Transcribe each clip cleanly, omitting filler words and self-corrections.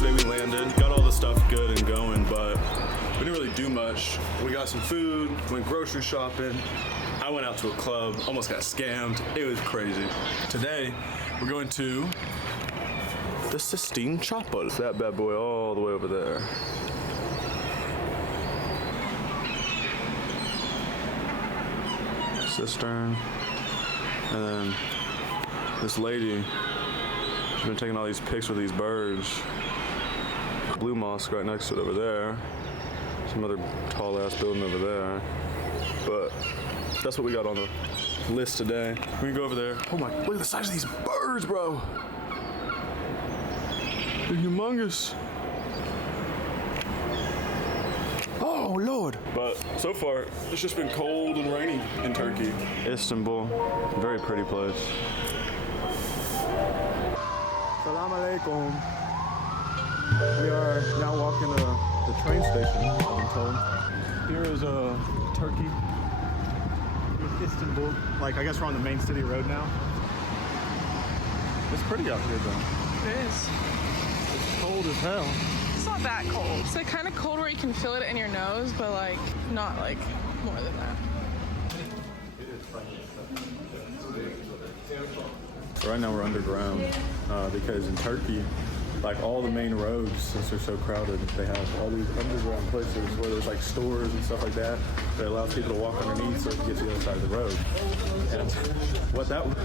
yesterday we landed, got all the stuff good and going, but we didn't really do much. We got some food, went grocery shopping. I went out to a club, almost got scammed. It was crazy. Today, we're going to the Sistine Chapel. It's that bad boy all the way over there. Cistern. And then this lady, she's been taking all these pics with these birds. Blue mosque right next to it over there. Some other tall ass building over there. But that's what we got on the list today. We're gonna go over there. Oh my, look at the size of these birds, bro. They're humongous. Oh Lord. But so far, it's just been cold and rainy in Turkey. Istanbul, very pretty place. Salam alaikum. We are now walking to the train station, I've been told. Here is Turkey, Istanbul. Like, I guess we're on the main city road now. It's pretty out here though. It is. It's cold as hell. It's not that cold. It's like kind of cold where you can feel it in your nose, but like not like more than that. Right now we're underground because in Turkey, like all the main roads, since they're so crowded, they have all these underground places where there's like stores and stuff like that that allows people to walk underneath so they can get to the other side of the road. And what that was,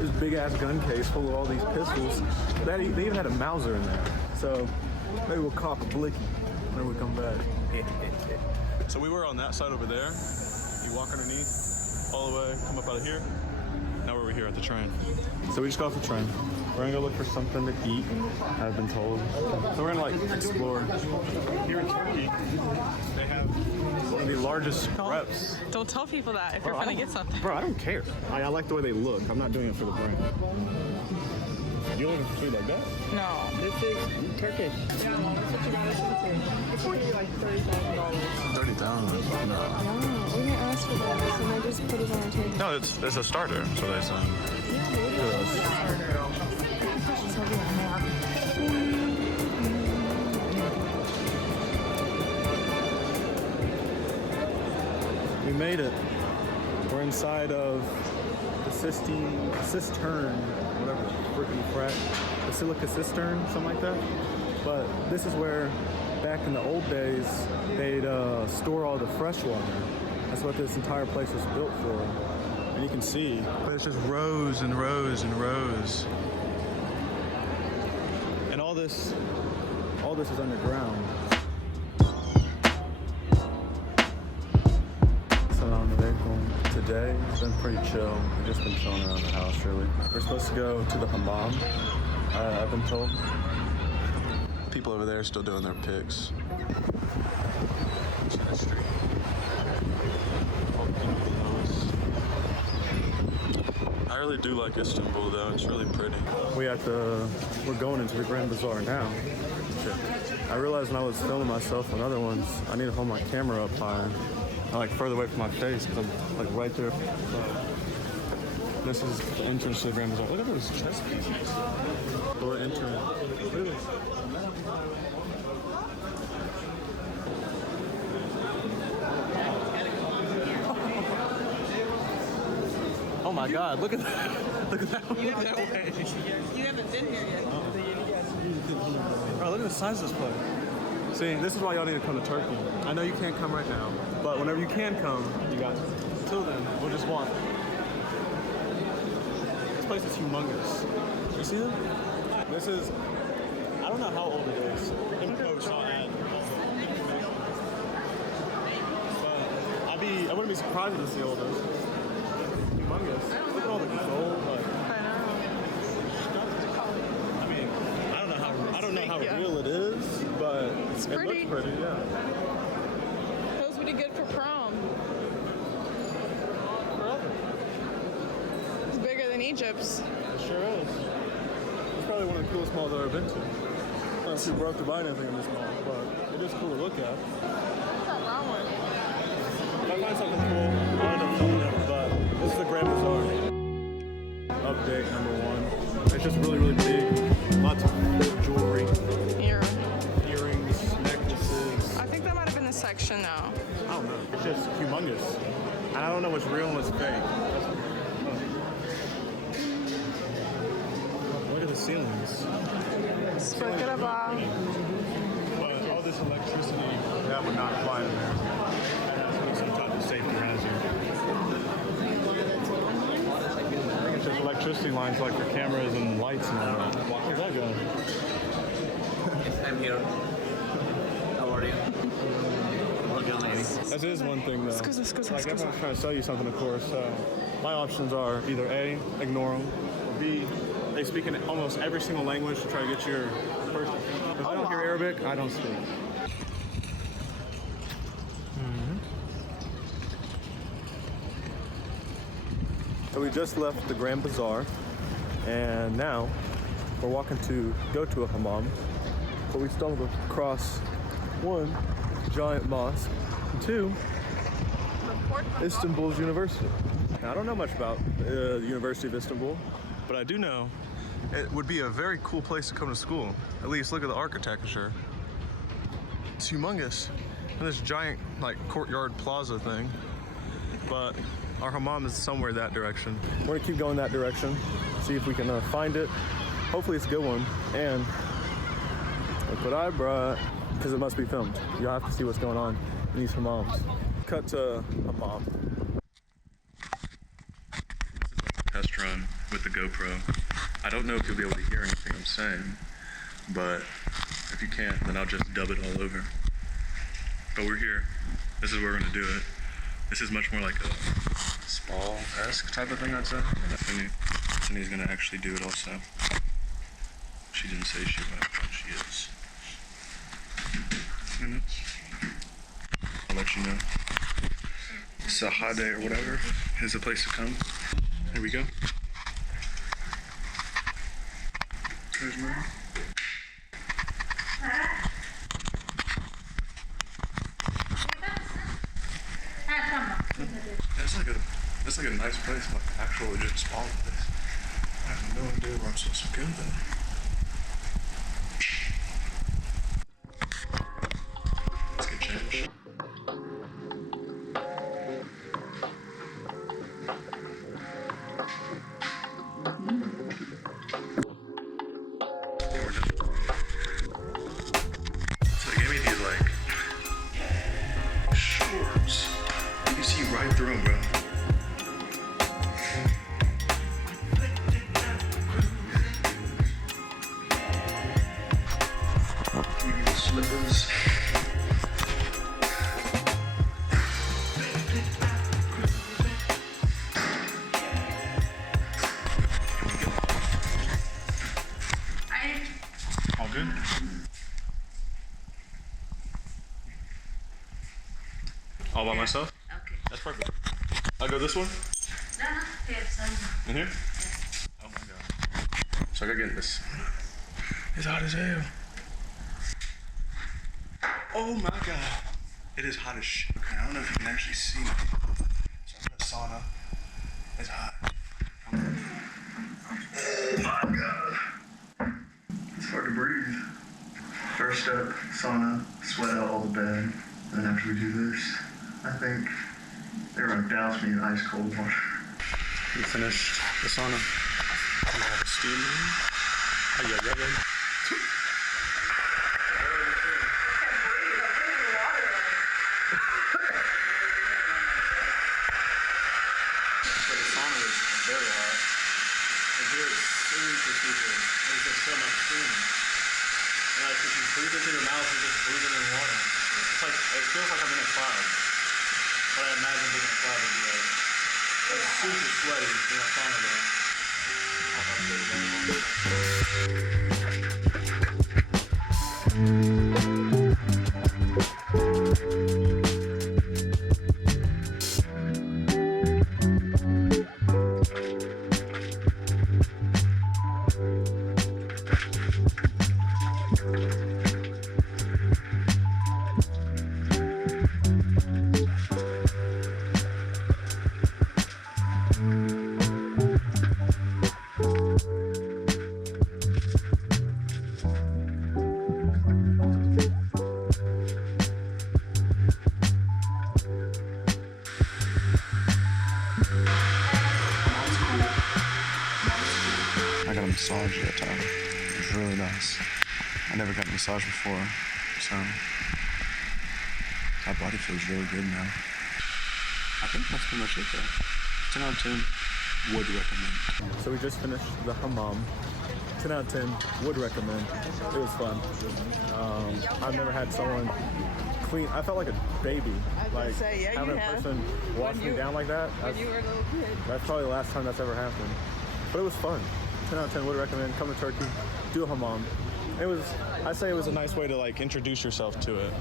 this big ass gun case full of all these pistols. They even had a Mauser in there. So maybe we'll cop a blicky when we come back. So we were on that side over there. You walk underneath all the way, come up out of here. Now we're over here at the train. So we just got off the train. We're gonna go look for something to eat, I've been told. So we're gonna like explore. Here in Turkey, they have one of the largest reps. Don't tell people that if you're gonna get something. Bro, I don't care. I like the way they look. I'm not doing it for the brand. You looking for food like that? No. This is Turkish. Yeah, that's what you gotta send to. It's for you like $30,000. 30,000? No. No, we didn't ask for that, so they just put it on our table. No, it's a starter, that's what they say. Yeah, but we didn't ask for a starter. Just have it We made it. We're inside of the Cistern, whatever, freaking frat, Basilica Cistern, something like that. But this is where, back in the old days, they'd store all the fresh water. That's what this entire place was built for. And you can see, but it's just rows and rows and rows. And all this is underground. Today has been pretty chill. We've just been chilling around the house, really. We're supposed to go to the hammam, I've been told. People over there are still doing their pics. I really do like Istanbul though, it's really pretty. We're going into the Grand Bazaar now. I realized when I was filming myself on other ones, I need to hold my camera up high. Like further away from my face because I'm like right there. This is the entrance to the Grand Bazaar. Look at those chess pieces. We're entering. Look at this. Oh my God! Look at that! Look at that! You haven't been here yet. Bro, look at the size of this place. See, this is why y'all need to come to Turkey. I know you can't come right now, but whenever you can come, you got to. Until then, we'll just walk. This place is humongous. You see it? This is, I don't know how old it is. But I wouldn't be surprised to see all this. Humongous. Look at all the gold. I don't know how real it is, but It's it pretty. looks pretty, yeah. That was pretty good for prom. It's bigger than Egypt's. It sure is. It's probably one of the coolest malls I've ever been to. I'm not too broke to buy anything in this mall, but it is cool to look at. What's that round one? If I find something cool, I'll end up filming it, but this is the Grand Bazaar. Update number 1. It's just really, really big. Lots of jewelry. Earrings. don't know what's real and what's fake. Look at the ceilings. Forget about. But all this electricity, that would not apply to there. That has to be some type of safety hazard. I think it's just electricity lines like for cameras and lights and all that. Where'd that go? I'm here. How are you? Good lady. That is one thing though. Excuse Like everyone's trying to sell you something, of course. So my options are either A, ignore them, or B, they speak in almost every single language to try to get your person. If I don't hear Arabic, I don't speak. So we just left the Grand Bazaar, and now we're walking to go to a hammam, but we stumbled across one, giant mosque, and two, Istanbul's university. Now, I don't know much about the University of Istanbul, but I do know it would be a very cool place to come to school. At least look at the architecture. It's humongous. And this giant like courtyard plaza thing. But our hammam is somewhere that direction. We're gonna keep going that direction, see if we can find it. Hopefully it's a good one. And look what I brought, because it must be filmed. You'll have to see what's going on in these hammams. Cut to hammam. Test run with the GoPro. I don't know if you'll be able to hear anything I'm saying, but if you can't, then I'll just dub it all over. But we're here. This is where we're gonna do it. This is much more like a spa-esque type of thing, I'd say. Cindy's gonna actually do it also. She didn't say she would, but she is. Minutes. I'll let you know. Sahade or whatever is the place to come. Here we go. There's mine. That's like a nice place, like an actual legit spa place. I have no idea where I'm supposed to go though. Let's get changed. So they gave me these like shorts. You see right through them, bro. Slippers. All good? All by myself? Okay. That's perfect. I'll go this one? No, yes, In here? Oh my god. So I gotta get this. It's hot as hell. Oh my god. It is hot as shit. Okay, I don't know if you can actually see me. So I'm in a sauna. It's hot. Oh my god. It's hard to breathe. First step, sauna, sweat out all the bed. And then after we do this, I think they're gonna douse me in ice cold water. We finished the sauna. We have a steam room. Oh yeah, yeah, yeah. Very hot. And here it's super. There's just so much steam. And like if you breathe it through your mouth, you're just breathing in water. It's like, it feels like I'm in a cloud. But I imagine being in a cloud would be like, it's super sweaty in that sauna though. I'll update it later. massage that time. It was really nice. I never got a massage before, so my body feels really good now. I think that's pretty much it though. 10 out of 10, would recommend. So we just finished the hammam. 10 out of 10, would recommend. It was fun. I've never had someone clean. I felt like a baby. Like having a person wash me down like that. When you were a little kid. That's probably the last time that's ever happened. But it was fun. 10 out of 10 would recommend. Come to Turkey, do a hammam. I'd say it was a nice way to like introduce yourself to it.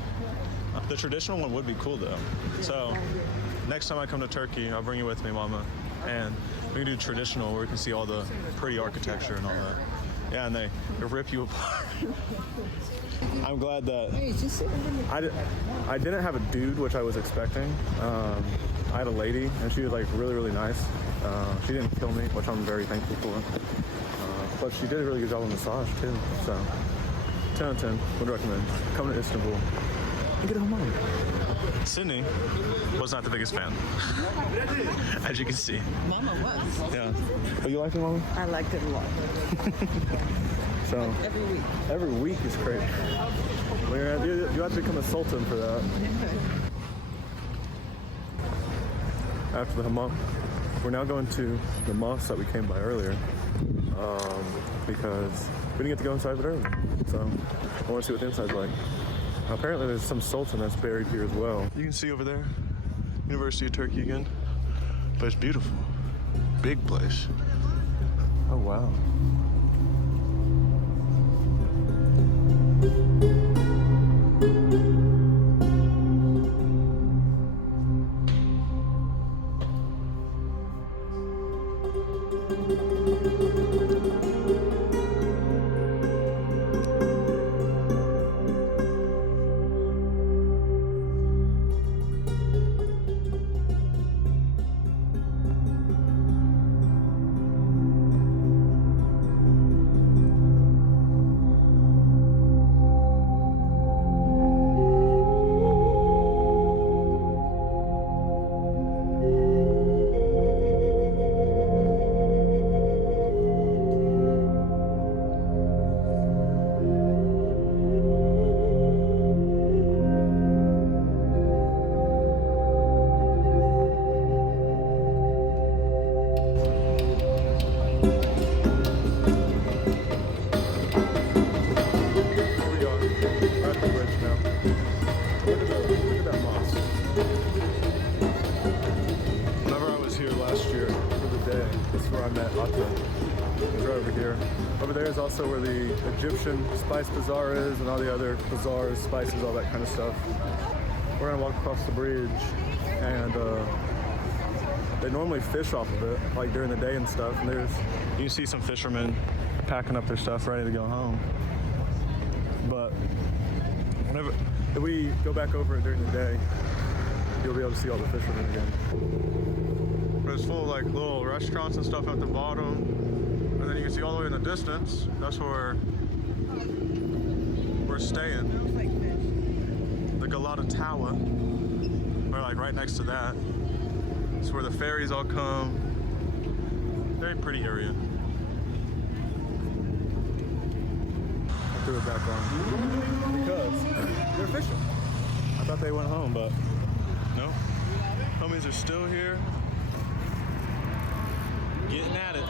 The traditional one would be cool though. So next time I come to Turkey, I'll bring you with me, Mama. And we can do traditional where we can see all the pretty architecture and all that. Yeah, and they rip you apart. I'm glad that I didn't have a dude, which I was expecting. I had a lady, and she was like really, really nice. She didn't kill me, which I'm very thankful for. But she did a really good job on massage too. So 10 out of 10 would recommend. Come to Istanbul and get a hammam. Sydney was not the biggest fan, as you can see. Mama was. Yeah. Oh, you liked it, Mama? I liked it a lot. So Every week. every week is great. You have to become a sultan for that. After the hammam, we're now going to the mosque that we came by earlier, because we didn't get to go inside of it earlier. So I want to see what the inside's like. Apparently there's some sultan that's buried here as well. You can see over there, University of Turkey again. But it's beautiful. Big place. Oh wow. Over there is also where the Egyptian spice bazaar is and all the other bazaars, spices, all that kind of stuff. We're gonna walk across the bridge and they normally fish off of it, like during the day and stuff. And you see some fishermen packing up their stuff ready to go home. But if we go back over it during the day, you'll be able to see all the fishermen again. But it's full of like little restaurants and stuff at the bottom. And then you can see all the way in the distance, that's where we're staying. The Galata Tower. We're like right next to that. It's where the ferries all come. Very pretty area. I threw it back on because they're fishing. I thought they went home, but no. Homies are still here. Getting at it.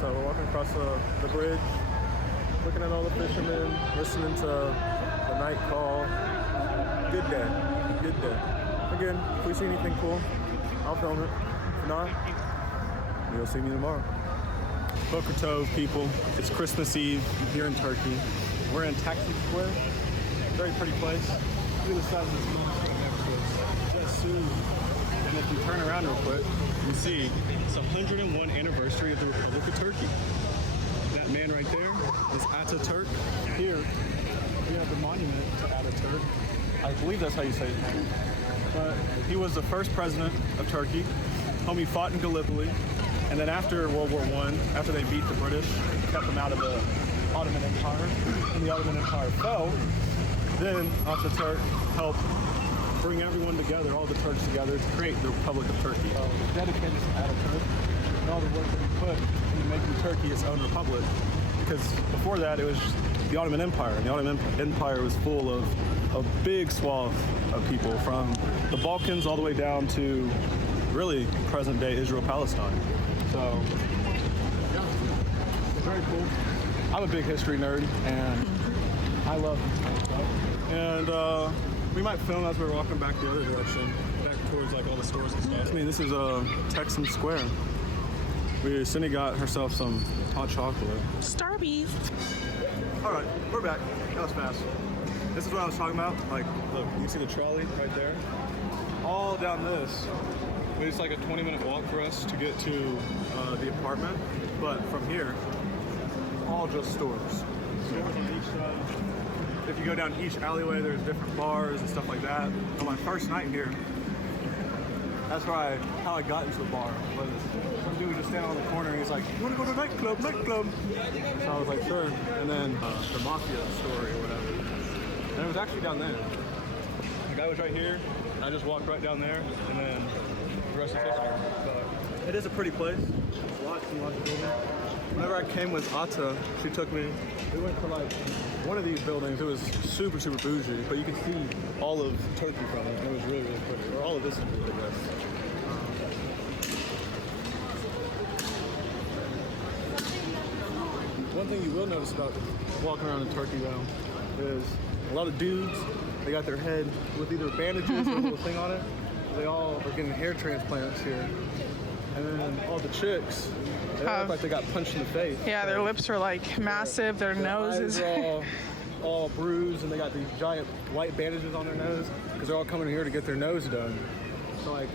So we're walking across the bridge, looking at all the fishermen, listening to the night call. Good day, good day. Again, if we see anything cool, I'll film it. If not, you'll see me tomorrow. Boker Tov, people. It's Christmas Eve here in Turkey. We're in Taksim Square. Very pretty place. Look at the size of this monster next to us. Just soon. And if you turn around real quick, you see it's the 101 anniversary of the Republic of Turkey. That man right there is Ataturk. Here, we have the monument to Ataturk. I believe that's how you say it. But he was the first president of Turkey. Homie fought in Gallipoli. And then after World War I, after they beat the British, kept them out of the Ottoman Empire, and the Ottoman Empire fell, then Ataturk helped bring everyone together, all the Turks together, to create the Republic of Turkey. Dedicated to Ataturk and all the work that he put into making Turkey its own republic. Because before that, it was the Ottoman Empire, and the Ottoman Empire was full of a big swath of people from the Balkans all the way down to really present-day Israel-Palestine. So, yeah, it's very cool. I'm a big history nerd, and I love this kind of stuff. And we might film as we're walking back the other direction, back towards like all the stores and stuff. I mean, this is Texan Square. Cindy got herself some hot chocolate. Starbies. All right, we're back. That was fast. This is what I was talking about. Like, look, you see the trolley right there? All down this. It's like a 20-minute walk for us to get to the apartment. But from here, all just stores. Stores on each side. If you go down each alleyway, there's different bars and stuff like that. On my first night here, that's how I got into a bar. But some dude was just standing on the corner and he's like, "You want to go to nightclub? So I was like, sure. And then the mafia story or whatever. And it was actually down there. The guy was right here, and I just walked right down there, and then the rest is history. But it is a pretty place. Lots and lots of buildings. Whenever I came with Ata, she took me, we went to like one of these buildings. It was super, super bougie, but you could see all of Turkey from it, and it was really, really pretty. Or all of this is really, I guess. One thing you will notice about walking around in Turkey though is a lot of dudes, they got their head with either bandages or a little thing on it. They all are getting hair transplants here. And then all the chicks, they look like they got punched in the face. Yeah, their lips are like massive, their noses are all bruised, and they got these giant white bandages on their nose because they're all coming here to get their nose done. So like,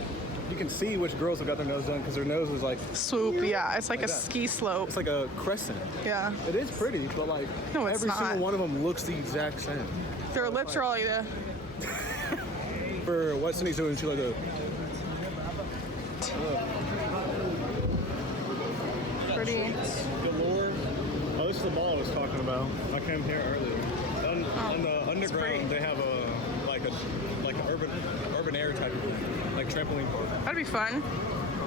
you can see which girls have got their nose done because their nose is like swoop. Yeah, it's like a that. ski slope. It's like a crescent. Yeah. It is pretty, but like No, it's every not. single one of them looks the exact same. Their lips are all either. For what Cindy's doing, she like a Pretty. galore. Oh, this is the mall I was talking about. I came here earlier. On the underground, they have a urban air type of thing, like trampoline park. That'd be fun.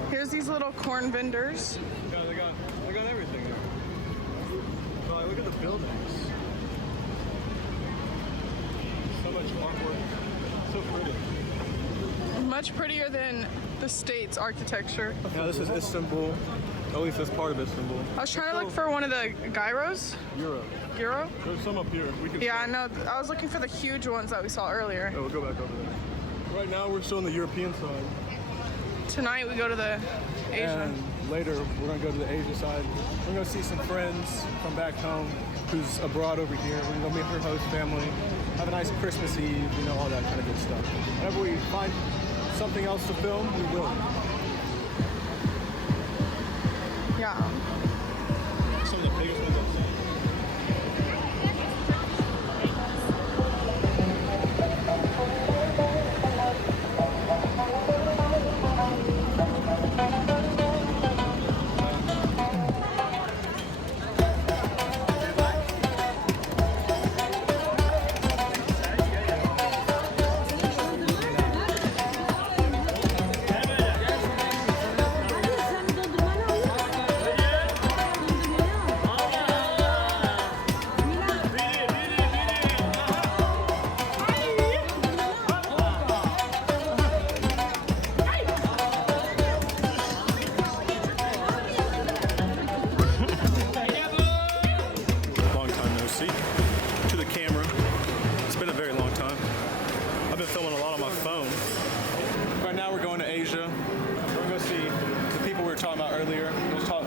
Here's these little corn vendors. Yeah, they got everything there. Oh, look at the buildings. So much artwork. So pretty. Much prettier than the States architecture. Yeah, this is Istanbul. At least this part of Istanbul. I was trying to look for one of the gyros. Euro. There's some up here. We can Yeah, I know. I was looking for the huge ones that we saw earlier. Oh, we'll go back over there. Right now, we're still on the European side. Tonight we go to the Asia. And later, we're going to go to the Asia side. We're going to see some friends from back home who's abroad over here. We're going to go meet her host family, have a nice Christmas Eve, you know, all that kind of good stuff. Whenever we find something else to film, we will. Yeah. Some of the biggest ones I've seen.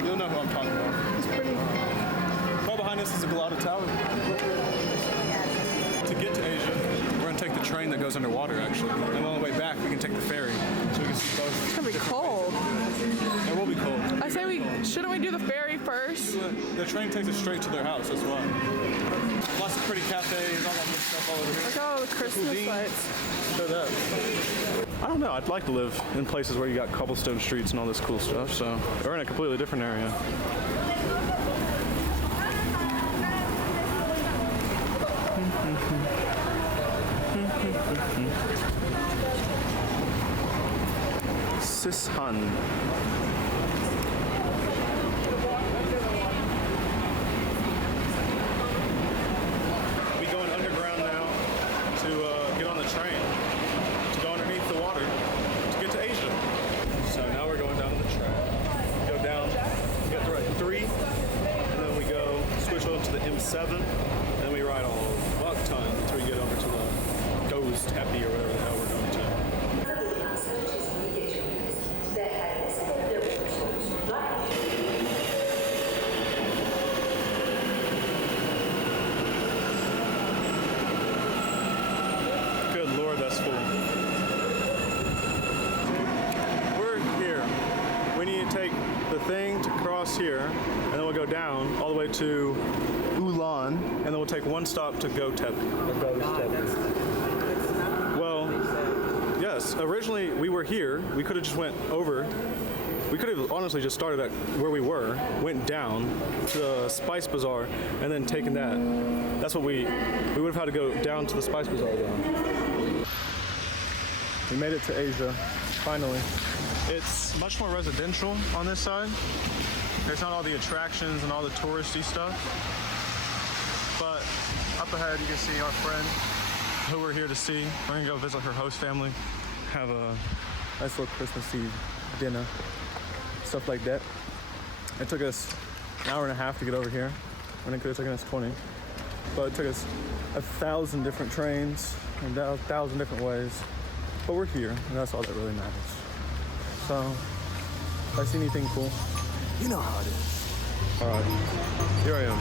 You'll know who I'm talking about. It's pretty. Right behind us is a Galata Tower. To get to Asia, we're going to take the train that goes underwater, actually. And on the way back, we can take the ferry. So we can see both. It's gonna be cold. It will be cold. I say shouldn't we do the ferry first? The train takes us straight to their house, that's why. Lots of pretty cafes, all that good stuff all over here. Look at all the Christmas lights. Show that. I don't know, I'd like to live in places where you got cobblestone streets and all this cool stuff, so we're in a completely different area. Sishan. We going underground now to get on the train to go underneath the water to get to Asia. So now we're going down the train. Go down, get the right 3, and then we go switch over to the M7, and then we ride a buck ton until we get over to the Ghost Happy or whatever the hell we're going to. Good Lord, that's full. We're here. We need to take the thing to cross here, and then we'll go down all the way to Ulan, and then we'll take one stop to Göteborg. Well, yes, originally we were here. We could have just went over. We could have honestly just started at where we were, went down to the Spice Bazaar, and then taken that. That's what we would have had to go down to the Spice Bazaar though. We made it to Asia, finally. It's much more residential on this side. There's not all the attractions and all the touristy stuff. But up ahead you can see our friend who we're here to see. We're gonna go visit her host family, have a nice little Christmas Eve dinner, stuff like that. It took us an hour and a half to get over here, when it could have taken us 20. But it took us 1,000 different trains and 1,000 different ways. But we're here, and that's all that really matters. So, if I see anything cool, you know how it is. All right, here I am.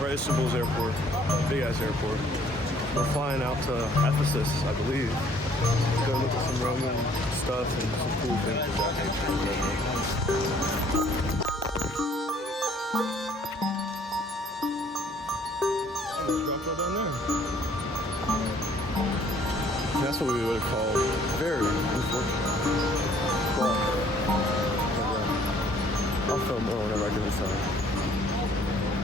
We're at Istanbul's airport, big ass airport. We're flying out to Ephesus, I believe. Go look at some Roman stuff and some cool things of that nature. That's what we would call very unfortunate. But I'll film more whenever I get inside.